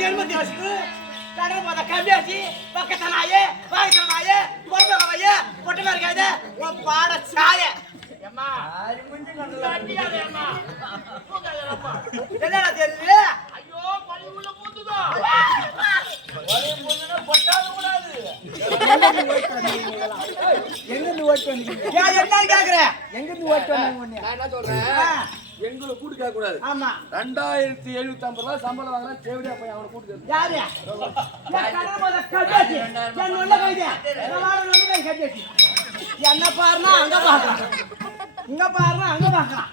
ஜென்மத்தி வச்சுக்கு கடை போத கம்மியாச்சு பக்கத்த நாயே வாய்க்கிற நாயே பொறுமை நாயே பொட்டமா இருக்காது உன் பாட சாய அம்மா ஆறு முஞ்சி கண்டல அம்மா என்னடா தெரியல ஐயோ பழி உள்ள பூத்துதோ பழி பூத்துனா பொட்டாத கூடாது எங்க இருந்து ஓட் பண்ணீங்க யா என்ன கேக்குற எங்க இருந்து ஓட் பண்ணீங்க நான் என்ன சொல்றேன் எங்களை கூட்டு கேட்க கூடாது. ஆமா 2075 ரூபாய் சம்பளம் வாங்குறா சேவடியா போய் அவனை கூட்டு கேட்க யாரு என்ன பாருனா அங்க பாக்குறான் இங்க பாருனா அங்க பாக்குறான்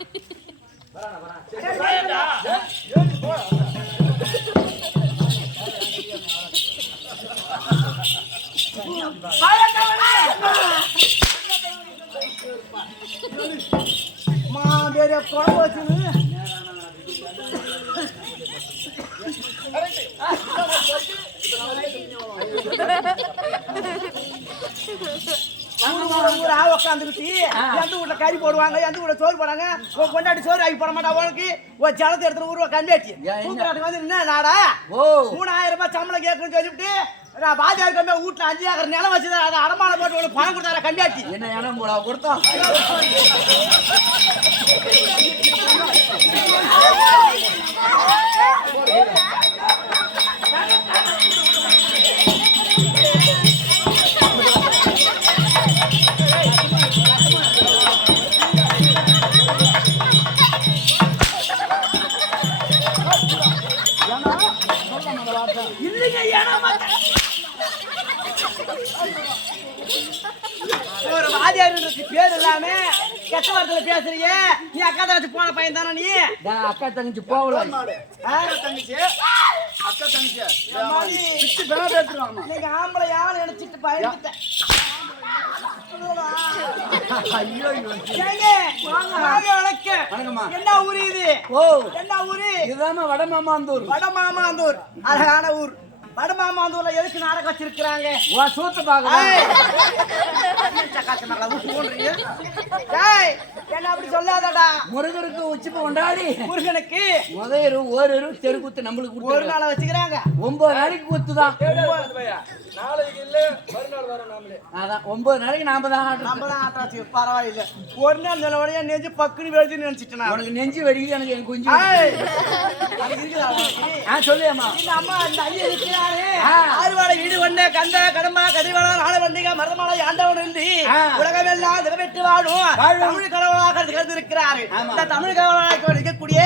மாவேரிய குழம்பு வச்சுன்னு உட்காந்துக்கிட்டு எந்த வீட்டுல கறி போடுவாங்க எந்த வீட்டுல சோறு போடுறாங்க கொண்டாடி சோறு ஆகி போட மாட்டா உனக்கு ஒரு ஜலத்தை எடுத்து ஊருவா கம்மியாச்சு வந்து என்ன நாடா 3000 ரூபாய் சம்பளம் கேட்கணும்னு சொல்லிவிட்டு நான் பாதியார் கம்மியா வீட்டுல 5 ஏக்கர் நிலம் வச்சுதான் அதை அடமான போட்டு உனக்கு பணம் கொடுத்தாரா கம்மியாச்சு என்ன இடம் போடா கொடுத்தோம் ஒரு வாதியாருக்கு பேர் இல்லாம கெட்ட வார்த்தையில பேசுறீங்க நீ அக்கா தங்கச்சி போன பையன் தானே நீ அக்கா தங்கச்சி போகல அக்கா தங்கச்சி நீங்க ஆம்பளை யாரும் நினைச்சிட்டு பயந்துட்டேன் என்ன ஊரு இது என்ன ஊரு இதுதான் வடமாமாந்தூர் அழகான ஊர் வடமாமாந்தூர்ல எதுக்கு நாடகம் வச்சிருக்காங்க சூத்து என்ன அப்படி சொல்லாதடா முருகனுக்கு உச்சிப்பு கொண்டாடி முருகனுக்கு முதல் ஒரு தெருக்குத்து நம்மளுக்கு ஒரு நாளை வச்சுக்கிறாங்க 9 நாளைக்கு குத்துதான் நாளைக்கு இல்ல மறுநாள் வர நாமளே அதான் 9 நாளைக்கு நாம தான் ஆட்டாச்சு பரவாயில்லை ஒரு நாள் நிலவடையா நெஞ்சு பக்குனு வெடிச்சு நினைச்சிட்டேன் உனக்கு நெஞ்சு வெடிக்குது எனக்கு கொஞ்சம் சொல்லுமா இந்த அம்மா இந்த ஐயா இருக்கிறாரு ஆறுவாடை வீடு ஒண்ணு கந்த கடம்பா கதிவாளா நாளவண்டிகா மரமாலை ஆண்டவன் இருந்து உலகமெல்லாம் திரவெட்டு வாழும் தமிழ் கடவுளாக திகழ்ந்திருக்கிறாரு இந்த தமிழ் கடவுளாக இருக்கக்கூடிய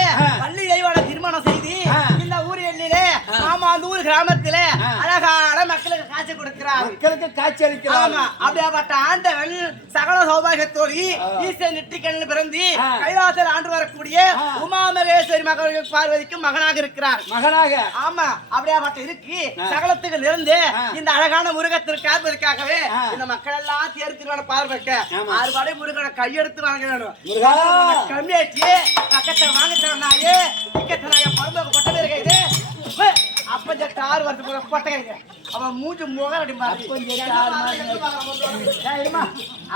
பள்ளி தெய்வான திருமணம் செய்து இந்த ஊர் எல்லையிலே ஆமா அந்த ஊர் கிராமத்தில அழகான மக்களுக்கு காட்சி கொடுக்கிறார் மக்களுக்கு காட்சி அளிக்கிறார் அப்படியாப்பட்ட ஆண்டவன் சகல சௌபாகியத்தோடு ஈஸ்வரன் நெற்றிக்கண்ணில் பிறந்து கைலாசத்தில் ஆண்டு வரக்கூடிய உமாமகேஸ்வரி மகள் பார்வதிக்கு மகனாக இருக்கிறார் மகனாக ஆமா அப்படியாப்பட்ட இருக்கு சகலத்துக்கு நிறந்து இந்த அழகான முருகத்திற்கு காப்பதற்காகவே இந்த மக்கள் எல்லாம் தேர்த்திருவான பார்வைக்க ஆறுபாடு முருகனை கையெடுத்து வாங்க வேணும் கம்மியாச்சு பக்கத்தை வாங்க தரனாயே இக்கத்தனாய பரம்பரை கொட்டவே இருக்க அப்பஞ்சட்டு 6 வருஷத்துக்கு கொட்டைங்க அவன் மூஞ்சி முகம்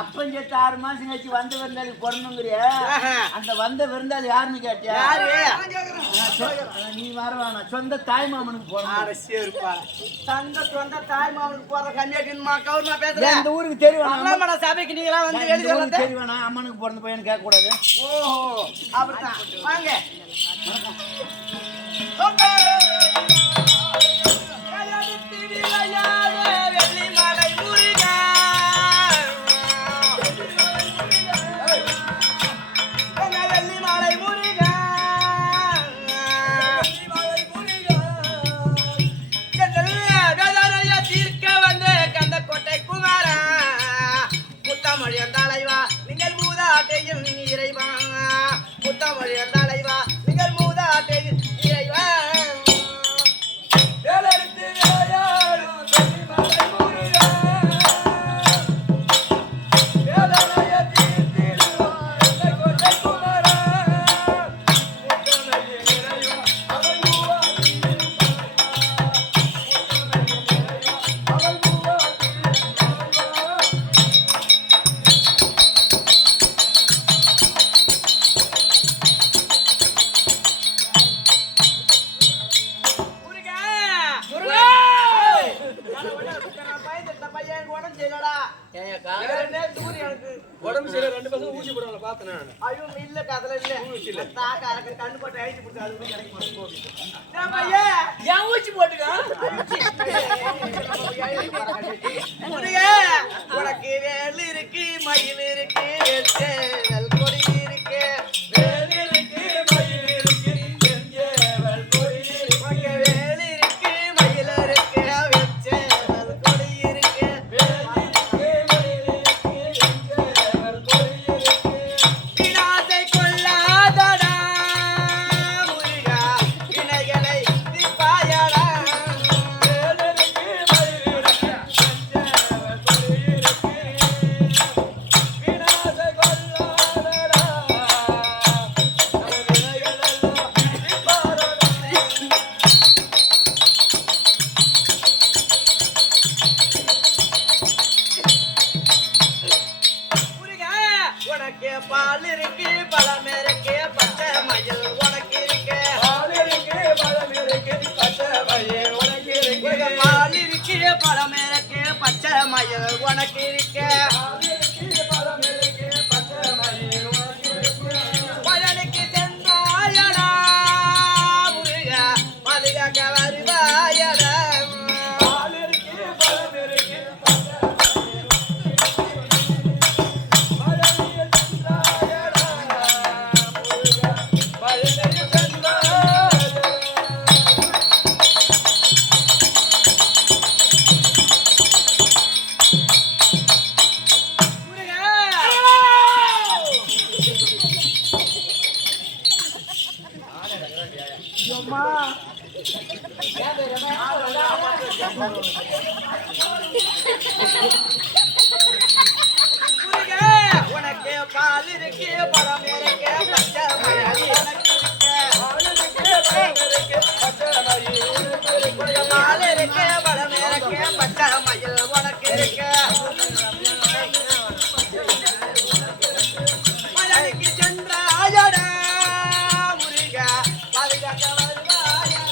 அப்பஞ்சட்டு 6 மாசம் கழிச்சு வந்த விருந்தாளி பொண்ணுங்கிறிய அந்த வந்த விருந்தாளி யாருன்னு கேட்டியா நீ வரவானா சொந்த தாய் மாமனுக்கு போன சொந்த தாய் மாமனுக்கு போற கன்னியாகுமரி கௌரவமா பேசுறேன் இந்த ஊருக்கு தெரியும் சபைக்கு நீங்களா வந்து எழுதி தெரியுவானா அம்மனுக்கு பிறந்த பையன் கேட்க கூடாது ஓஹோ அப்படித்தான் வாங்க தலைவா நீங்கள் மூதாட்டையும் இறைவா புத்தமொழி தலைவா நீங்கள் மூதாட்டையும் இறைவா உடம்பு சரியா 2 பசங்க ஊசி போடுவாங்க பார்த்தேன் நான். ஐயோ இல்ல கதல இல்ல ஊசி இல்ல. தாக்க அரக்க கண்ணு போட்டு ஐடி போட்டு அது கூட எனக்கு போடு ஏன் ஊசி போட்டுக்கா? உனக்கு வேல் இருக்கு மயில் இருக்கு சேவல் கொடி இருக்கு வேல் இருக்கு மயில் இருக்கு எஞ்சேவல் கொடி இருக்கு. வேல் இருக்கு மயில் இருக்கு சேவல் கொடி இருக்கு வேல் இருக்கு மயில் இருக்கு எஞ்சேவல் கொடி இருக்கு. வினாசை கொள்ளாதடா முருகா வினைகளை தீர்ப்பாயடா வேல் இருக்கு மயில் இருக்கு எஞ்சேவல் கொடி இருக்கு. விநாச கொல்லாதடா நம்ம வினைகளெல்லாம் தீர்ப்பாரடா. முருகா உனக்கு பால் இருக்கு பழம் இருக்கு பச்சை மயில் உனக்கு இருக்கு பால் இருக்கு பழம் இருக்கு பச்சை மயில் உனக்கு இருக்கு. பால் இருக்கு பழம் இருக்கு பச்சை மயில் உனக்கு இருக்கு பால் இருக்கு பழம் இருக்கு பச்சை மயில் உனக்கு இருக்கு. பழனுக்கு சென்றாயடா முருகா மதுகாக்க வருவாயடா பால் இருக்கு பழம் இருக்கு பச்சை மயில் உனக்கு இருக்கு. பழனியில் சென்றாயடா முருகா, பழனியில் சென்றாயடா. முருகா உனக்கு பால் இருக்கு பழம் இருக்கு பச்சை மயில் உனக்கு இருக்கு பால் இருக்கு பழம் இருக்கு பச்சை மயில் உனக்கு இருக்கு. பால் இருக்கு பழம் இருக்கு பச்சை மயில் உனக்கு இருக்கு பழனிக்கு சென்றாயடா முருகா பாதுகாக்க வருவாயடா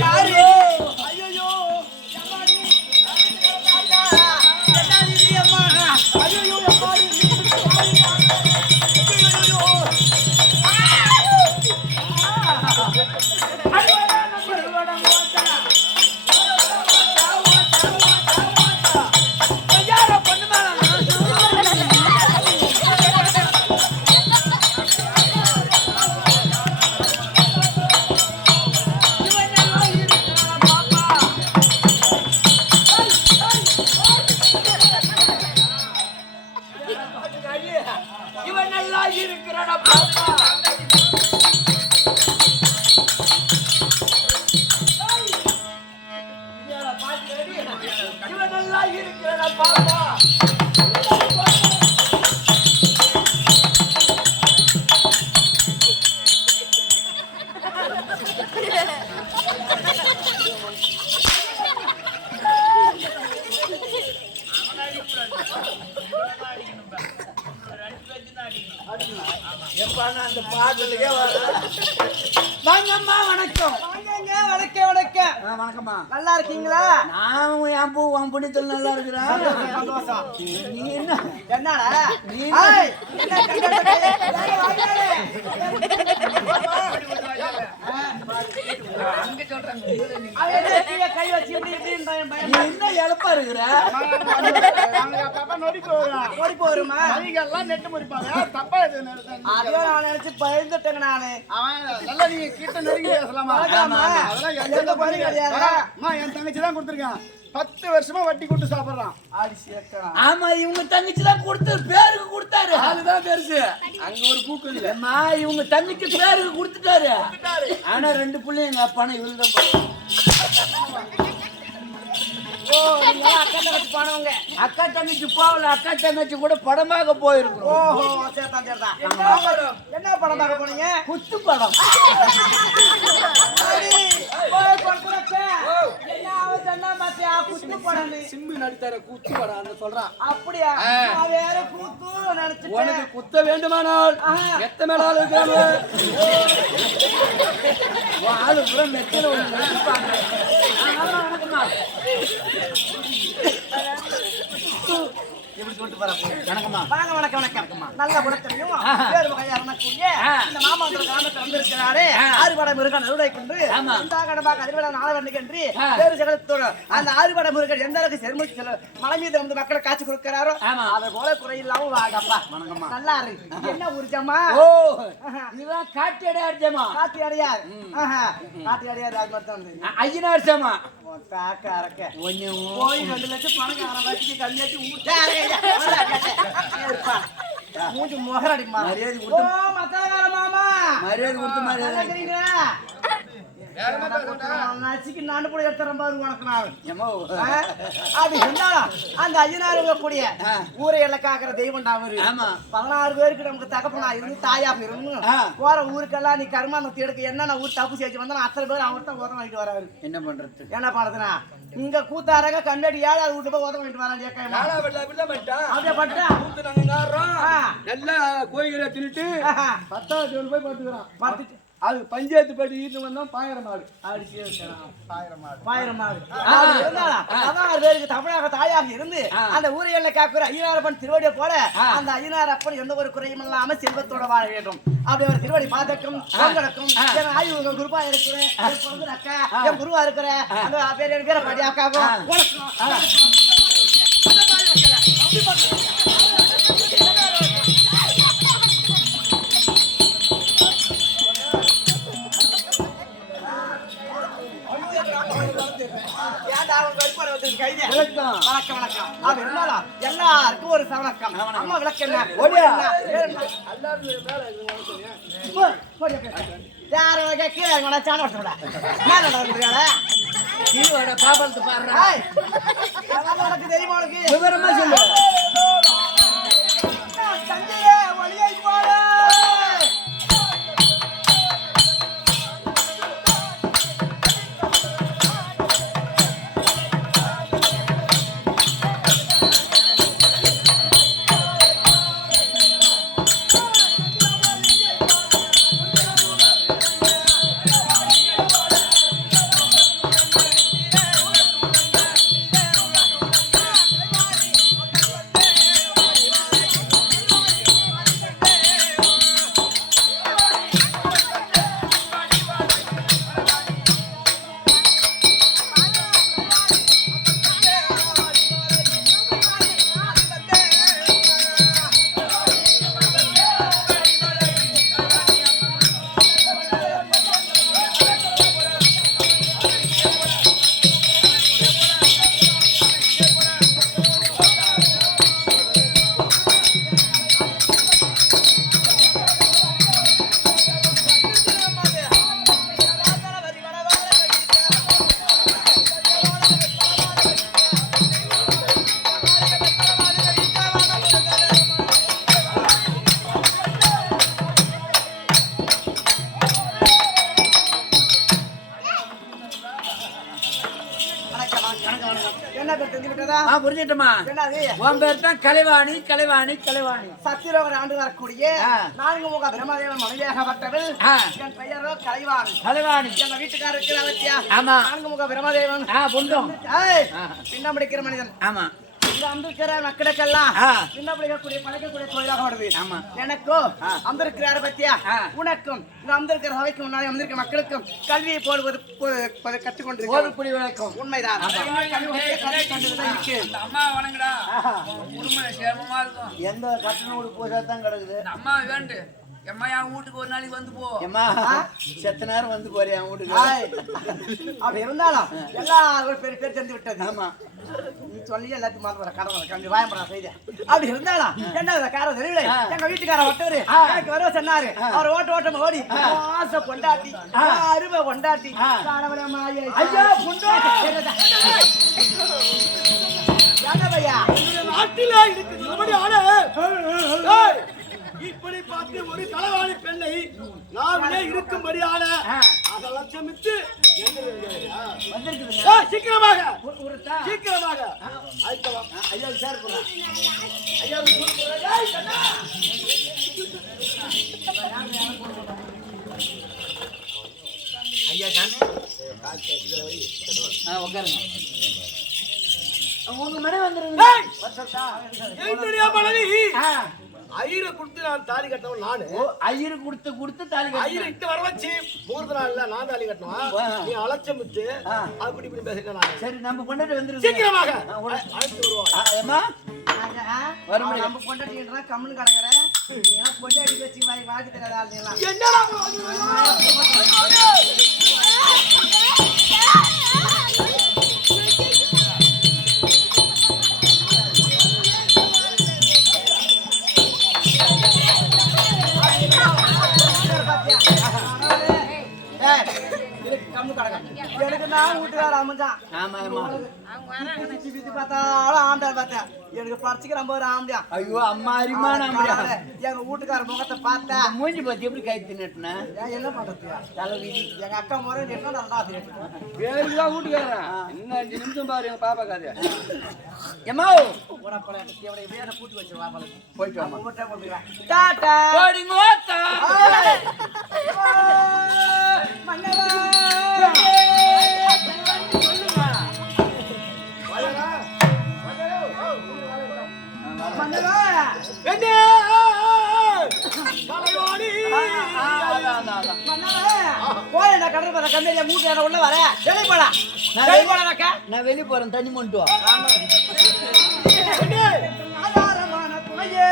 யாரு ஐயோ எம்மாடி என்னது இது அம்மா ஐயோ எம்மாடி இவன் நல்லா இருக்கிறடா பாப்பா. இவன் நல்லா இருக்கிறடா பாப்பா. எப்பா நான் அந்த பாட்டுலயே வரேன். வாங்கம்மா வணக்கம். வாங்கங்க வணக்கம் வணக்கம் வணக்கம்மா. நல்லா இருக்கீங்களா நான் என் பூ உன் புண்ணியத்தில் நல்லா இருக்கிறேன். சந்தோஷம் நீ என்ன என்னடா நீ ஏய், என்ன கண்டா கை வச்சு இப்படி இப்படின்னு பயம் நீ என்ன இழப்பா இருக்கிற? ஓடி போருமா எல்லாம் நெட்டு முறிப்பாங்க தப்பா இது அதே நான் நினைச்சு பயந்துட்டேங்க நானு அவன் நல்லா நீங்க கிட்ட நெருங்கி பேசலாமா ஆமா. அதெல்லாம் எந்த பணி கிடையாது. அம்மா என் தங்கச்சி தான் கொடுத்துருக்கான் 10 வருஷமா வட்டி கூட்டு சாப்பிடுறான் ஆடி சேர்க்கா ஆமா இவங்க தங்கச்சி தான் கொடுத்து பேருக்கு கொடுத்தாரு. அதுதான் பெருசு. அங்க ஒரு பூக்கு இல்ல. அம்மா இவங்க தங்கச்சி பேருக்கு கொடுத்துட்டாரு. ஆனா 2 புள்ளைங்க எங்க அப்பான இவருதான் போறாங்க. ஓ நீங்க அக்கா தங்கச்சி பானவங்க அக்கா தங்கச்சி போகல. அக்கா தங்கச்சி கூட படமாக போயிருக்கோம். ஓஹோ சேர்த்தான் சேர்த்தான் என்ன படம் பார்க்க போனீங்க குத்து படம். ஓய், போய் படுத்துறச்சே. நடித்தார கூத்து வர அந்த சொல்றான். அப்படியா? நான் வேற கூத்து நினைச்சிட்டேன். உனக்கு குத்த வேண்டுமானால் மெத்த மேல ஆளு இருக்காங்க. ஆளு பூரா மெத்தல ஒண்ணு நினைப்பாங்க. வணக்கம்மா. எப்படி சொல்லிட்டு போற? வணக்கம்மா. வணக்கம் வணக்கம். நல்ல குணத்தையும் வேறு வகையா அறக்கூடிய இந்த மாமாந்திர கிராமத்தில் வந்திருக்கிறாரே ஆறுபடை முருகன் அருளை கொண்டு இந்த கடமாக அதிர்வட நாளவன்னைக்கு என்று வேறு ஜெகத்தோடு அந்த ஆறுபடை முருகன் எந்த அளவுக்கு செருமுச்சு மலை மீது வந்து மக்களை காட்சி கொடுக்கிறாரோ அதை போல குறையில்லாம வாடப்பா. வணக்கம்மா. நல்லா இருக்கு. என்ன ஊர்ஜம்மா? ஓ இதுதான் காட்டி அடையார் ஜமா. காட்டி அடையார். காட்டி அடையார் அது மட்டும் வந்து ஐயனார் ஜமா. தாக்க அரக்க ஒண்ணு போய் 2 லட்சம் பணக்காரன் வச்சு கல்யாணி ஊட்டா மூஞ்சி முகரடிமா. மரியாதை கொடுத்து மத்தகார மாமா மரியாதை கொடுத்து மரியாதை நச்சுக்கு நான் கூட எடுத்துறேன் பாரு உனக்கு நான். எம்மோ அப்படி சொன்னாலும் அந்த ஐயனார் இருக்கக்கூடிய ஊரை எல்லாம் காக்கிற தெய்வம் அவரு. ஆமா 16 பேருக்கு நமக்கு தகப்பனா இருந்து தாயாக இருந்து போற ஊருக்கெல்லாம் நீ கருமானத்தை எடுக்க என்னென்ன ஊர் தப்பு செஞ்சு வந்தா அத்தனை பேர் அவர்தான் உதவ வாங்கிட்டு வராரு. என்ன பண்றது? என்ன பண்றதுனா இங்க கூத்தாரக கண்ணடி ஏழாவது வீட்டு போய் உதவ வாங்கிட்டு வரான். அப்படியே பட்டா நல்லா கோயிலை தின்னுட்டு 10வது போய் பார்த்துக்கிறான். பார்த்துட்டு அது பஞ்சாயத்து படி இது வந்தோம் பாயிரம் மாடு பாயிரம் மாடு 16 பேருக்கு தமிழக தாயாக இருந்து அந்த ஊரையில காக்குற ஐயனாரப்பன் திருவடியை போல அந்த ஐயனாரப்பன் எந்த ஒரு குறையும் இல்லாம செல்வத்தோட வாழ வேண்டும். அப்படி ஒரு திருவடி பாதக்கும் பங்கடக்கும் என் ஆய்வு குருபா இருக்கிறேன் அக்கா என் குருவா இருக்கிற அந்த பேர பாடி அக்காவும் எல்லாருக்கும் ஒரு சவணக்கம். அம்மா விளக்கண்ண யாரும் கீழே சாணம் பாபத்து பாடுற உனக்கு தெரியுமா? உனக்கு விவரமா சொல்லு. சந்தையே வழியை போல புரிஞ்சிட்டமா? உன் பேர் தான் கலைவாணி கலைவாணி கலைவாணி. சத்திரோகர் ஆண்டு வரக்கூடிய 4 முக பிரம்மதேவன் மனைவியாகப்பட்டவள் என் பெயரோ கலைவாணி. கலைவாணி எங்க வீட்டுக்காரர் இருக்கிற ஆமா 4 முக பிரம்மதேவன் பொண்ணும் பின்ன முடிக்கிற மனிதன். ஆமா இங்க அம்பிருக்கிற மக்களுக்கெல்லாம் சின்ன பிள்ளைக்கூடிய பழைக்கக்கூடிய தொழிலாக வருது. எனக்கும் அம்பிருக்கிறார பத்தியா உனக்கும் இங்க அம்பிருக்கிற சபைக்கு முன்னாடி அம்பிருக்கிற மக்களுக்கும் கல்வியை போடுவது கற்றுக்கொண்டு உண்மைதான். அம்மா வணங்கடா. குடும்பம் சேமமா இருக்கும். எந்த கட்டணோடு போதா தான் கிடக்குது. அம்மா வேண்டு எம்மா என் வீட்டுக்கு ஒரு நாளைக்கு வந்து போ. எம்மா செத்த நேரம் வந்து போறேன் என் வீட்டுக்கு. அப்படி இருந்தாலும் எல்லாரும் பேர் தெரிஞ்சு விட்டது. ஆமா நீ சொல்லி எல்லாத்தையும் மாத்த வர கடவுளை கண்டி வாயப்படா செய்த. அப்படி இருந்தாலும் என்ன கார தெரியல எங்க வீட்டுக்கார ஒட்டவரு எனக்கு வர சொன்னாரு. அவர் ஓட்ட ஓடி ஆசை கொண்டாட்டி அருமை கொண்டாட்டி கடவுளை மாயை ஐயா பையா நாட்டில இதுக்கு நிலமடியான இப்படி பார்த்து ஒரு தலைவாணி பெண்ணை நாவிலே இருக்கும்படியான அதை லட்சமிட்டு வந்திருக்குதுங்க. சீக்கிரமாக உருத்தா சீக்கிரமாக ஆயிட்டவா ஐயா சார் போறான். ஐயா ஐயா சாமி உட்காருங்க. உங்க மனை வந்துருங்க. என்னுடைய மனைவி ஆ. ஐயரை கொடுத்து நான் தாலி கட்டவன் நானு. ஓ, ஐயரு கொடுத்து தாலி ஐயரை கட்டின. இட்டு வர வச்சு முகூர்த்த நாள்ல நான் தாலி கட்டணும். நீ அலட்சம் விட்டு அப்படி இப்படி பேசிட்டேன் நான். சரி நம்ம கொண்டாடி வந்துருங்க. சீக்கிரமாக உடனே. அழைத்து வருவான். ஏமா வரும் முடியும். நம்ம கொண்டாடின்றா கம்முன்னு கிடக்குற ஏன்னா கொண்டாடி வச்சு வாங்கி தராத ஆளுங்களாம் என்னடா எனக்கு நான் வீட்டுக்கார அமைஞ்சான் ஆமா ஆமா. பார்த்தாலும் ஆண்டாள் பார்த்தேன் எனக்கு படிச்சுக்கிற போது ஆம்பியா ஐயோ அம்மா அரிமா நம்மள எங்க வீட்டுக்கார முகத்தை பார்த்தேன் மூஞ்சி பத்தி எப்படி கை தின்னுட்டன என்ன பண்றது தலைவிதி. எங்க அக்கா முறை நெட்டா நல்லா பேருதான் வீட்டுக்காரன். இன்னும் 5 நிமிஷம் பாரு எங்க பாப்பா கதை. எம்மா கூட்டி வச்சிருவா போயிட்டு வாமா. டாடா போடிங்க ஓத்தா. உள்ள வர வெளியே போடா வெளியே போடாக்கா நான் வெளிய போறேன் தண்ணி மொண்டு வா. ஆதாரமான துணையே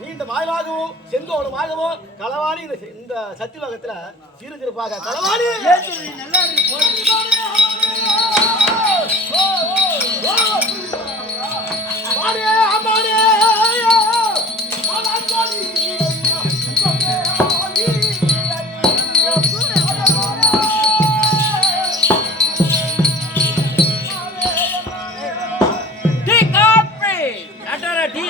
நீண்ட வாயிலாகவும் செங்கோலமாகவும் களவாணி இந்த சத்தியுலகத்துல சிறு சிறப்பாக களவாணி நல்லா இருக்கு போடு. டீ காபி அடரா டீ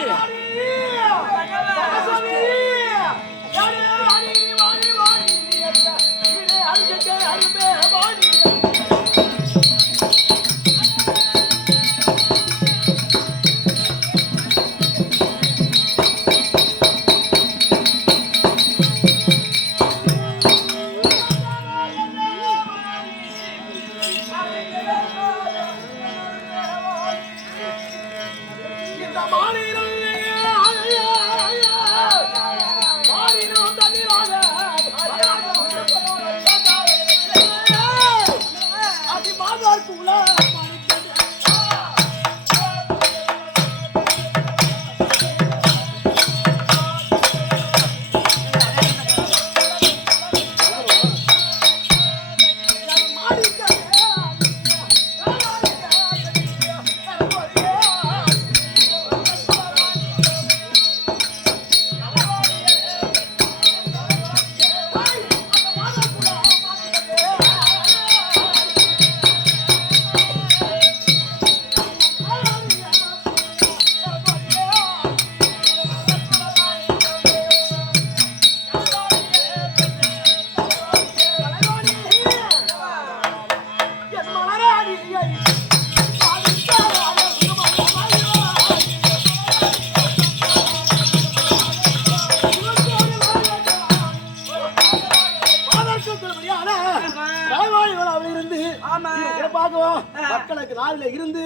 மக்களுக்கு நாளில இருந்து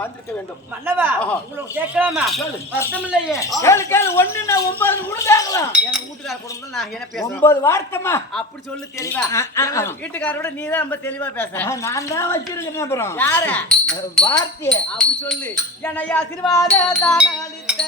வந்திருக்க வேண்டும். மன்னவா உங்களுக்கு கேட்கலாமா? வருத்தம் இல்லையே. கேளு ஒண்ணு நான் 9 கொடுத்தாங்களாம். எங்க வீட்டுக்கார குடும்பம் நான் என்ன பேசுறேன்? 9 வார்த்தைமா அப்படி சொல்லு தெளிவா. வீட்டுக்காரோட நீ தான் ரொம்ப தெளிவா பேசுற. நான் தான் வச்சிருக்கேன். அப்புறம் யார வார்த்தைய அப்படி சொல்லு. என்னை ஆசீர்வாத தான அளித்த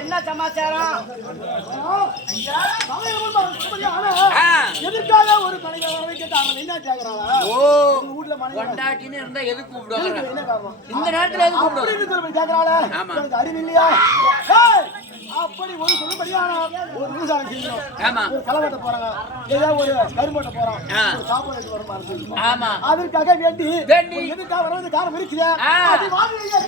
என்ன சமாச்சாரம்? எதற்காக ஒரு மனைவி வர வைக்க காரணம் என்ன கேக்குறாங்க? வீட்டுல மனைவி கொண்டாட்டின்னு இருந்தா எது கூப்பிடுவாங்க? என்ன காரணம்? இந்த நேரத்துல எது கூப்பிடுவாங்க? கேக்குறாளா? எனக்கு அறிவு இல்லையா? அப்படி ஒரு சொல்லுபடியான ஒரு விவசாயம் செய்யணும். ஆமா. ஒரு களை வெட்ட போறாங்க, ஏதோ ஒரு கரும்பட்ட போறாங்க, ஒரு சாப்பாடு எடுத்து வர மாதிரி இருக்கு. ஆமா. அதற்காக வேண்டி எதுக்காக வரது காரணம் இருக்குது. அது வாங்கலையா?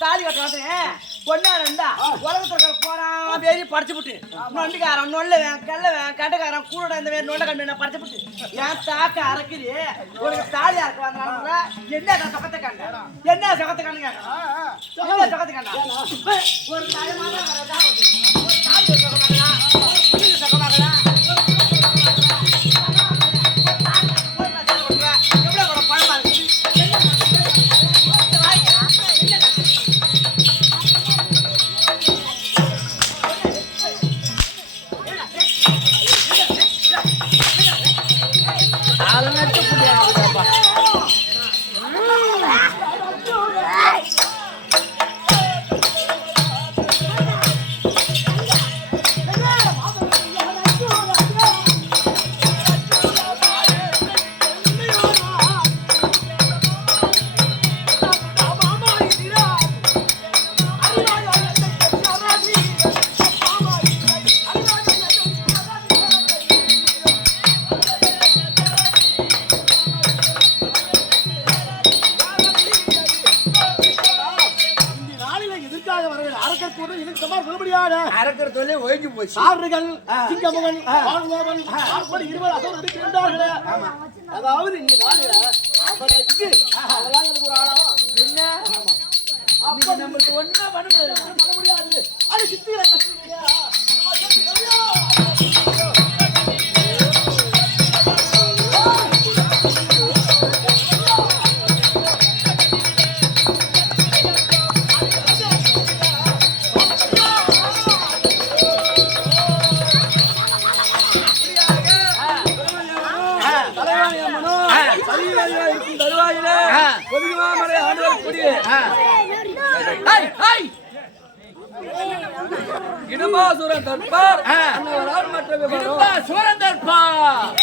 தாலி கட்டுறேன் பொண்ணாரண்டா உலகத்துல போறான் பேரி படிச்சு விட்டு நொண்டிக்காரன் நொல்லுவேன் கல்லவேன் கட்டுக்காரன் கூட இந்த மாதிரி நொண்ட கண்டு நான் படிச்சு விட்டு என் தாக்க அரைக்குது உனக்கு தாலி அரைக்கிறாங்க. என்ன சொகத்தை கண்ட என்ன சொகத்தை கண்டு என்ன சொகத்தை கண்டா ஒரு தாயமாக சொகமாகலாம் அரக்கர் தொல்லை ஒழிஞ்சு போச்சு. சார்கள் சிங்கமகன் பால்கோவன் அப்படி 20 அசோகர் இருக்கின்றார்களே. அதாவது இங்க நாளில அவனுக்கு அதெல்லாம் எனக்கு ஒரு ஆளாவா என்ன அப்ப நமக்கு ஒண்ணா பண்ண முடியாது. அது சித்திரை கத்துறியா? அதிகாரியா இருக்கும் தருவாயிலே பொதுவா மலை ஆண்டு வரக்கூடிய இடும்பாசூரன் தற்பார் மற்ற இடும்பாசூரன் தற்பார்